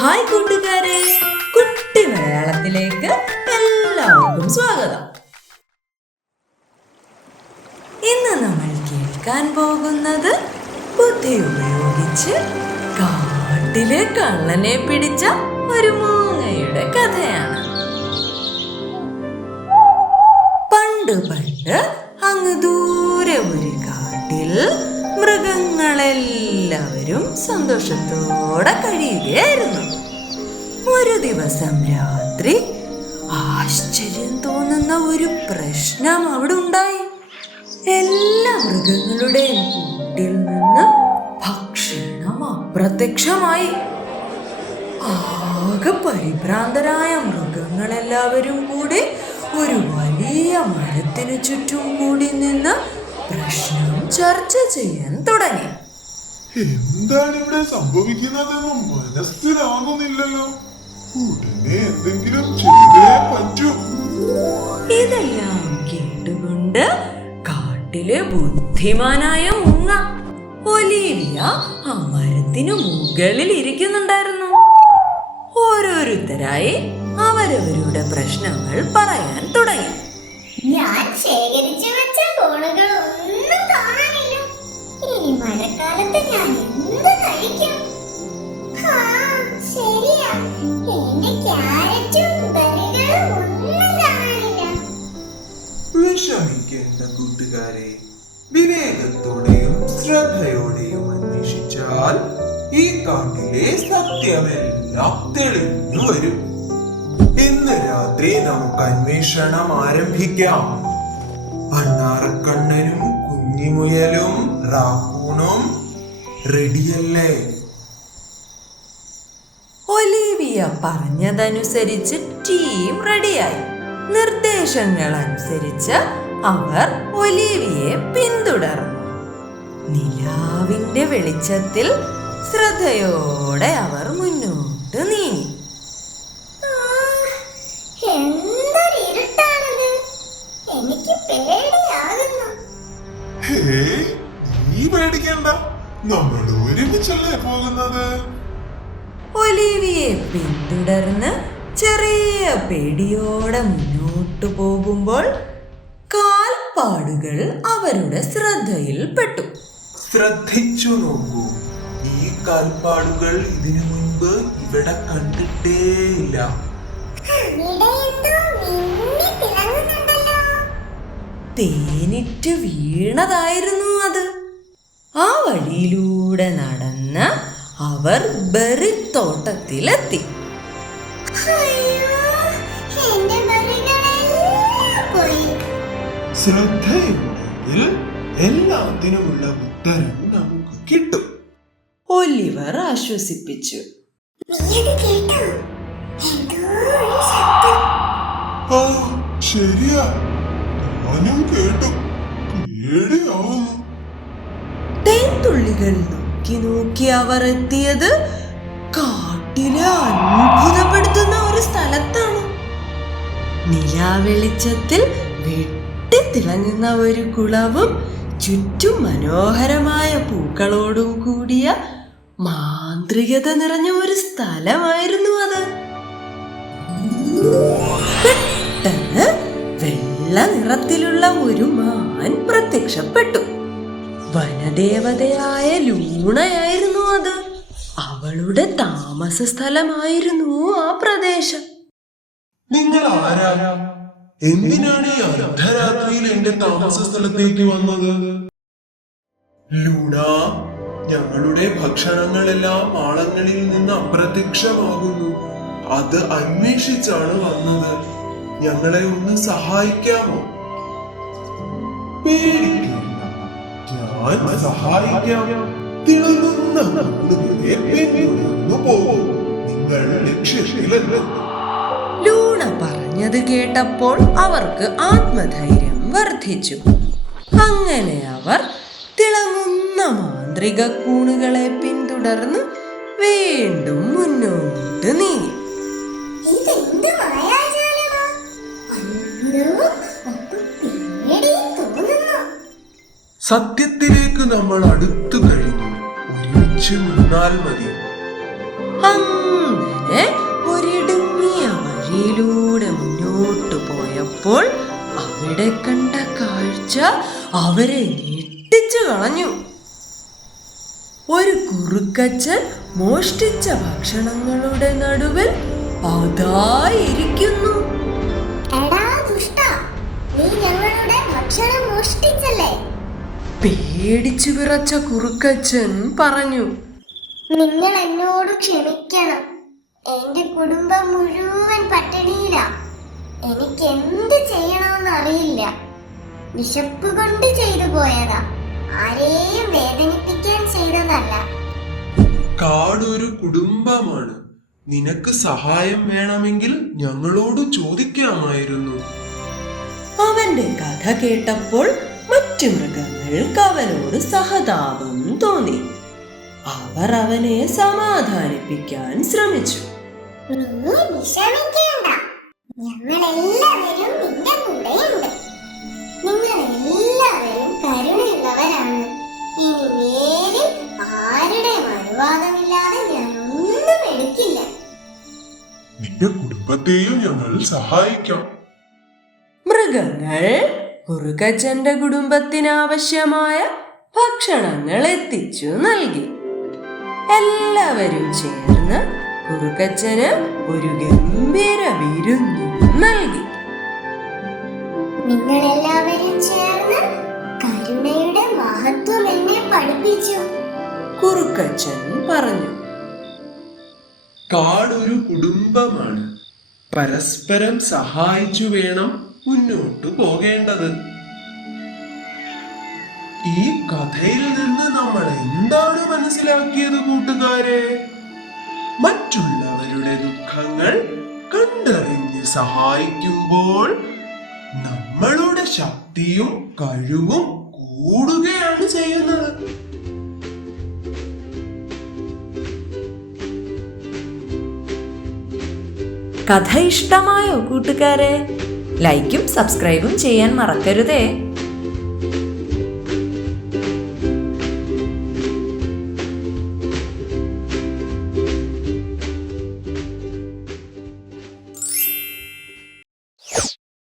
Hi കൂട്ടുകാരെ, കുട്ടി മലയാളത്തിലേക്ക് എല്ലാവർക്കും സ്വാഗതം. ഇന്ന് നമ്മൾ കേൾക്കാൻ പോകുന്നത് ബുദ്ധി ഉപയോഗിച്ച് കാട്ടിലെ കള്ളനെ പിടിച്ച ഒരു മൂങ്ങയുടെ കഥയാണ്. പണ്ട് അങ്ങ് ദൂരെ ഒരു കാട്ടിൽ മൃഗങ്ങളെല്ലാവരും സന്തോഷത്തോടെ കഴിയുകയായിരുന്നു. ഒരു ദിവസം രാത്രി ആശ്ചര്യം തോന്നുന്ന ഒരു പ്രശ്നം അവിടെ ഉണ്ടായി. എല്ലാ മൃഗങ്ങളുടെയും കൂട്ടിൽ നിന്ന് ഭക്ഷണം അപ്രത്യക്ഷമായി. ആകെ പരിഭ്രാന്തരായ മൃഗങ്ങളെല്ലാവരും കൂടി ഒരു വലിയ മരത്തിനു ചുറ്റും കൂടി നിന്ന് പ്രശ്നം ചർച്ച ചെയ്യാൻ തുടങ്ങി. എന്താണ് ഇവിടെ സംഭവിക്കുന്നതെന്ന് മനസ്സിലാകുന്നില്ലല്ലോ. ഉടനെ എന്തെങ്കിലും ചെയ്തേ പറ്റൂ. ഇതെല്ലാം കേട്ടുകൊണ്ട് കാട്ടിലെ ബുദ്ധിമാനായ മൂങ്ങ ഒലീവിയ ആ മരത്തിനു മുകളിൽ ഇരിക്കുന്നുണ്ടായിരുന്നു. ഓരോരുത്തരായി അവരവരുടെ പ്രശ്നങ്ങൾ പറയാൻ തുടങ്ങി. ഞാൻ ശേഖരിച്ചു വെച്ച കോണുകൾ ഒന്നും കാണാനില്ല. ഇനി മഴക്കാലത്ത് ഞാൻ എന്ത് കഴിക്കും? ശരിയാ, എന്റെ ക്യാരറ്റും ബെറികളും ഒന്നും കാണാനില്ല. വിഷമിക്കേണ്ട കൂട്ടുകാരെ, വിവേകത്തോടെയും ശ്രദ്ധയോടെയും അന്വേഷിച്ചാൽ ഈ കാട്ടിലെ സത്യമെല്ലാം തെളിഞ്ഞു വരും. ഇന്ന് രാത്രി നമുക്ക് അന്വേഷണം ആരംഭിക്കാം. അണ്ണാറക്കണ്ണനും കുഞ്ഞിമുയലും റാക്കൂണും റെഡിയല്ലേ? ഒലീവിയ പറഞ്ഞതനുസരിച്ച് ടീം റെഡിയായി. നിർദ്ദേശങ്ങൾ അനുസരിച്ച് അവർ ഒലീവിയെ പിന്തുടർന്നു. നിലാവിന്റെ വെളിച്ചത്തിൽ ശ്രദ്ധയോടെ അവർ മുന്നോട്ട് നീങ്ങി. എനിക്ക് പേടിയാകുന്നു. നീ പേടിക്കണ്ട, നമ്മൾ ഒരുമിച്ചല്ലേ പോകുന്നത്. ഒലീവിയെ പിന്തുടർന്ന് ചെറിയ പേടിയോടെ മുന്നോട്ടു പോകുമ്പോൾ കാൽപ്പാടുകൾ അവരുടെ ശ്രദ്ധയിൽപ്പെട്ടു. ശ്രദ്ധിച്ചു നോക്കൂ, ഈ കാൽപ്പാടുകൾ ഇതിനു മുൻപ് ഇവിടെ കണ്ടിട്ടേയില്ല. തേനിറ്റ് വീണതായിരുന്നു അത്. ആ വഴിയിലൂടെ നടന്ന് അവർ ബെറിത്തോട്ടത്തിലെത്തി. ശ്രദ്ധയുണ്ടെങ്കിൽ എല്ലാത്തിനുമുള്ള ഉത്തരം നമുക്ക് കിട്ടും. ഒലിവർ ആശ്വസിപ്പിച്ചു. ശരിയാ, ഞാനും കേട്ടു. പേടിയാവുന്നു. തേൻതുള്ളികൾ നോക്കി നോക്കി അവർ എത്തിയത് കാട്ടിലെ അത്ഭുതപ്പെടുത്തുന്ന ഒരു സ്ഥലത്താണ്. നിലാവെളിച്ചത്തിൽ വെട്ടിത്തിളങ്ങുന്ന ഒരു കുളവും ചുറ്റും മനോഹരമായ പൂക്കളോടും കൂടിയ മാന്ത്രികത നിറഞ്ഞ ഒരു സ്ഥലമായിരുന്നു അത്. പെട്ടെന്ന് വെള്ള നിറത്തിലുള്ള ഒരു മാൻ പ്രത്യക്ഷപ്പെട്ടു. വനദേവതയായ ലൂണയായിരുന്നു അത്. അവളുടെ താമസ സ്ഥലമായിരുന്നു ആ പ്രദേശം. നിങ്ങൾ ആരാ? എന്തിനാണ് ഈ അർദ്ധരാത്രിയിൽ എന്റെ താമസ സ്ഥലത്തേക്ക് വന്നത്? ലൂണ, ഞങ്ങളുടെ ഭക്ഷണങ്ങളെല്ലാം മാളങ്ങളിൽ നിന്ന് അപ്രത്യക്ഷമാകുന്നു. അത് അന്വേഷിച്ചാണ് വന്നത്. ഞങ്ങളെ ഒന്ന് സഹായിക്കാമോ? പേടിക്കണ്ട, ഞാൻ സഹായിക്കാം. തിളങ്ങുന്ന കൂടുതലെ പിന്തുടർന്നു പോകും. നിങ്ങൾ ലക്ഷ്യത്തിലെത്തും. ലൂണ പറഞ്ഞത് കേട്ടപ്പോൾ അവർക്ക് ആത്മധൈര്യം വർദ്ധിച്ചു. അങ്ങനെ അവർ തിളങ്ങുന്ന മാന്ത്രിക കൂണുകളെ പിന്തുടർന്ന് വീണ്ടും മുന്നോട്ട് നീങ്ങി. സത്യത്തിലേക്ക് നമ്മൾ അടുത്തു കഴിഞ്ഞു. ഒരുമിച്ച് നിന്നാൽ മതി. അങ്ങനെ അവരെ ഞെട്ടിച്ചു കളഞ്ഞു. ഒരു കുറുക്കച്ചൻ മോഷ്ടിച്ച ഭക്ഷണങ്ങളുടെ നടുവിൽ അതായിരിക്കുന്നു. എടാ ദുഷ്ടാ, നീ ഞങ്ങളുടെ ഭക്ഷണം മോഷ്ടിച്ചല്ലേ? പേടിച്ചു വിറച്ച കുറുക്കച്ചൻ പറഞ്ഞു, നിങ്ങൾ എന്നോട് ക്ഷമിക്കണം. എന്റെ കുടുംബം മുഴുവൻ പട്ടിണിയിലാ. എനിക്ക് എന്ത് ചെയ്യണമെന്ന് അറിയില്ല. വിശപ്പ് കൊണ്ട് ചെയ്തു പോയതാ, ആരെയും വേദനിപ്പിക്കാൻ ചെയ്തതല്ല. കാടൊരു കുടുംബമാണ്. നിനക്ക് സഹായം വേണമെങ്കിൽ ഞങ്ങളോട് ചോദിക്കാമായിരുന്നു. അവന്റെ കഥ കേട്ടപ്പോൾ മറ്റു മൃഗങ്ങൾക്ക് അവനോട് സഹതാപം തോന്നി. അവർ അവനെ സമാധാനിപ്പിക്കാൻ ശ്രമിച്ചു. നീ വിഷമിക്കേണ്ട, ഞങ്ങളെല്ലാവരും നിന്റെ കൂടെയുണ്ട്. നിങ്ങൾ എല്ലാവരും കരുണയുള്ളവരാണ്. ഇനി മേലിൽ ആരുടെയും അനുവാദമില്ലാതെ ഞാൻ ഒന്നും എടുക്കില്ല. നിന്റെ കുടുംബത്തെയും ഞങ്ങൾ സഹായിക്കാം. മൃഗങ്ങൾ കുറുക്കച്ചന്റെ കുടുംബത്തിന് ആവശ്യമായ ഭക്ഷണങ്ങൾ എത്തിച്ചു നൽകി. എല്ലാവരും ചേർന്ന് കുറുക്കച്ചന് ഒരു ഗംഭീര വിരുന്ന് നൽകി. നിങ്ങളെല്ലാവരും ചേർന്ന് കരുണയുടെ മഹത്വം എന്നെ പഠിപ്പിച്ചു. കുറുക്കച്ചൻ പറഞ്ഞു. കാടൊരു കുടുംബമാണ്. പരസ്പരം സഹായിച്ചു വേണം മുന്നോട്ടു പോകേണ്ടത്. ഈ കഥയിൽ നിന്ന് നമ്മൾ എന്താണ് മനസ്സിലാക്കിയത് കൂട്ടുകാരെ? മറ്റുള്ളവരുടെ ദുഃഖങ്ങൾ കണ്ടറിഞ്ഞ് സഹായിക്കുമ്പോൾ നമ്മളുടെ ശക്തിയും കഴിവും കൂടുകയാണ് ചെയ്യുന്നത്. കഥ ഇഷ്ടമായോ കൂട്ടുകാരെ? ലൈക്കും സബ്സ്ക്രൈബും ചെയ്യാൻ മറക്കരുതേ.